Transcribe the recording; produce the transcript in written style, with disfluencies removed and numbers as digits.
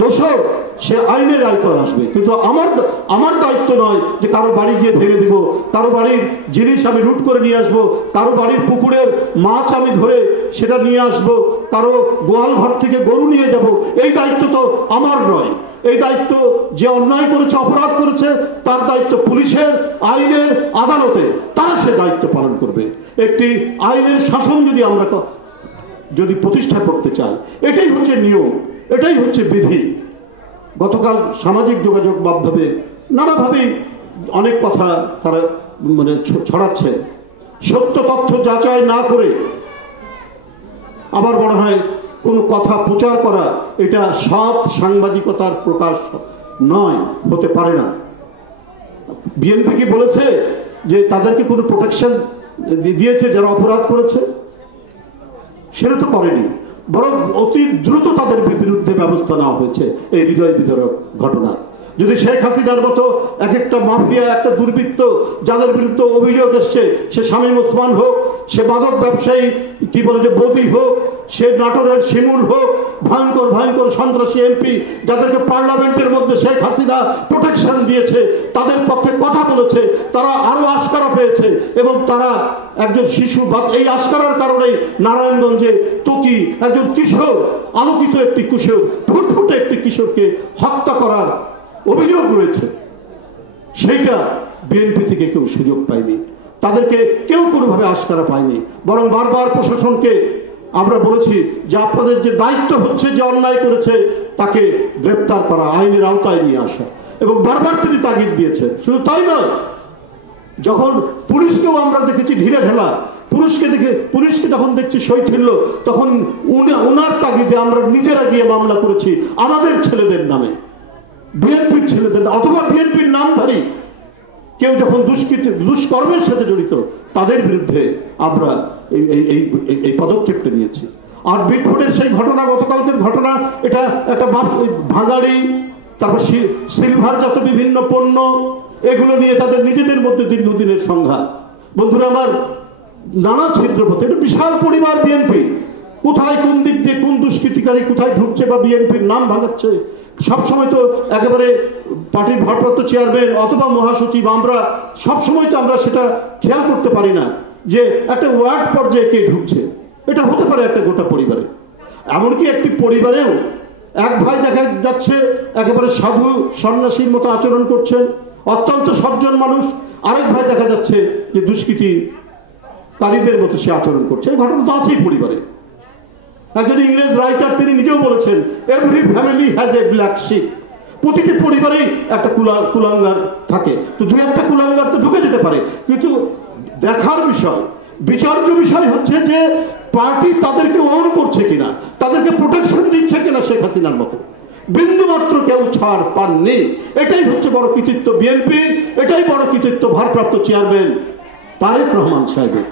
দোষর সে আইনের আয়তায় আসবে, কিন্তু আমার দায়িত্ব নয় যে কারো বাড়ি গিয়ে ভেঙে দিব, কারো বাড়ির জিনিস আমি লুট করে নিয়ে আসবো, কারো বাড়ির পুকুরের মাছ আমি ধরে সেটা নিয়ে আসবো, কারো গোয়াল ঘর থেকে গরু নিয়ে যাব। এই দায়িত্ব তো আমার নয়। এই দায়িত্ব যে অন্যায় করেছে, অপরাধ করেছে, তার দায়িত্ব পুলিশের, আইনের, আদালতে, তারা সে দায়িত্ব পালন করবে। একটি আইনের শাসন যদি প্রতিষ্ঠা করতে চায়, এটাই হচ্ছে নিয়ম, এটাই হচ্ছে বিধি। গতকাল সামাজিক যোগাযোগ মাধ্যমে নানাভাবেই অনেক কথা তারা ছড়াচ্ছে, সত্য তথ্য যাচাই না করে আবার মনে হয় কোনো কথা প্রচার করা এটা সৎ সাংবাদিকতার প্রকাশ নয়, হতে পারে না। বিএনপি কি বলেছে যে তাদেরকে কোনো প্রোটেকশন দিয়েছে যারা অপরাধ করেছে? সেটা তো করেনি, বরং অতি দ্রুত তাদের বিরুদ্ধে ব্যবস্থা নেওয়া হয়েছে এই হৃদয় বিদারক ঘটনা। যদি শেখ হাসিনার মতো এক একটা মাফিয়া, একটা দুর্বৃত্ত যাদের বিরুদ্ধে অভিযোগ এসছে, সে শামীম ওসমান হোক, সে মাদক ব্যবসায়ী কি বলে যে বদি হোক, সে নাটোরের শিমুল হোক, ভয়ঙ্কর ভয়ঙ্কর সন্ত্রাসী এমপি যাদেরকে পার্লামেন্টের মধ্যে শেখ হাসিনা প্রোটেকশন দিয়েছে, তাদের পক্ষে কথা বলেছে, তারা আরো আশকারা পেয়েছে এবং তারা একজন শিশু, এই আশকারার কারণেই নারায়ণগঞ্জে তোকি একজন কিশোর, আলোকিত একটি কিশোর, ফুটফুটে একটি কিশোরকে হত্যা করার অভিযোগ রয়েছে। সেইটা বিএনপি থেকে কেউ সুযোগ পায়নি, তাদেরকে কেউ কোনোভাবে আশকারা পায়নি, বরং বারবার প্রশাসনকে আমরা বলেছি যে আপনাদের যে দায়িত্ব হচ্ছে যে অন্যায় করেছে তাকে গ্রেপ্তার করা, আইনের আওতায় নিয়ে আসা, এবং বারবার তিনি তাগিদ দিয়েছেন। শুধু তাই নয়, যখন পুলিশকেও আমরা দেখেছি ঢিলে ঢেলা, পুলিশকে যখন দেখছি শৈথিল্য, তখন উনার তাগিদে আমরা নিজেরা গিয়ে মামলা করেছি আমাদের ছেলেদের নামে, বিএনপির ছেলেদের, অথবা বিএনপির নামধারী কেউ যখন দুষ্কর্মের সাথে জড়িত তাদের বিরুদ্ধে আমরা এই পদক্ষেপটা নিয়েছি। আর বিটফুটের সেই ঘটনা, গতকালকের ঘটনা, এটা একটা ভাঙাড়ি, তারপর সিলভার যত বিভিন্ন পণ্য, এগুলো নিয়ে তাদের নিজেদের মধ্যে দীর্ঘদিনের সংঘাত। বন্ধুরা আমার, নানা ছিদ্রপথে এটা বিশাল পরিবার বিএনপি, কোথায় কোন দিক দিয়ে কোন দুষ্কৃতিকারী কোথায় ঢুকছে বা বিএনপির নাম ভাঙাচ্ছে, সবসময় তো একেবারে পার্টির ভারপ্রাপ্ত চেয়ারম্যান অথবা মহাসচিব আমরা সবসময় তো আমরা সেটা খেয়াল করতে পারি না যে একটা ওয়ার্ড পর্যায়ে কে ঢুকছে। এটা হতে পারে একটা গোটা পরিবারে, এমনকি একটি পরিবারেও এক ভাই দেখা যাচ্ছে একেবারে সাধু সন্ন্যাসীর মতো আচরণ করছেন, অত্যন্ত সজ্জন মানুষ, আরেক ভাই দেখা যাচ্ছে যে দুষ্কৃতিকারীদের মতো সে আচরণ করছে। এই ঘটনা তো আছেই পরিবারে। একজন ইংরেজ রাইটার তিনি নিজেও বলেছেন, every family has a black sheep. প্রতিটি পরিবারেই একটা কুলাঙ্গার থাকে, তো দুই একটা কুলাঙ্গার তো ঢুকে যেতে পারে, কিন্তু দেখার বিষয়, বিচার্য বিষয় হচ্ছে যে পার্টি তাদেরকে অন করছে কিনা, তাদেরকে প্রোটেকশন দিচ্ছে কিনা। শেখ হাসিনার মতো বিন্দুমাত্র কেউ ছাড় পাননি। এটাই হচ্ছে বড় কৃতিত্ব বিএনপির, এটাই বড় কৃতিত্ব ভারপ্রাপ্ত চেয়ারম্যান তারেক রহমান সাহেবের।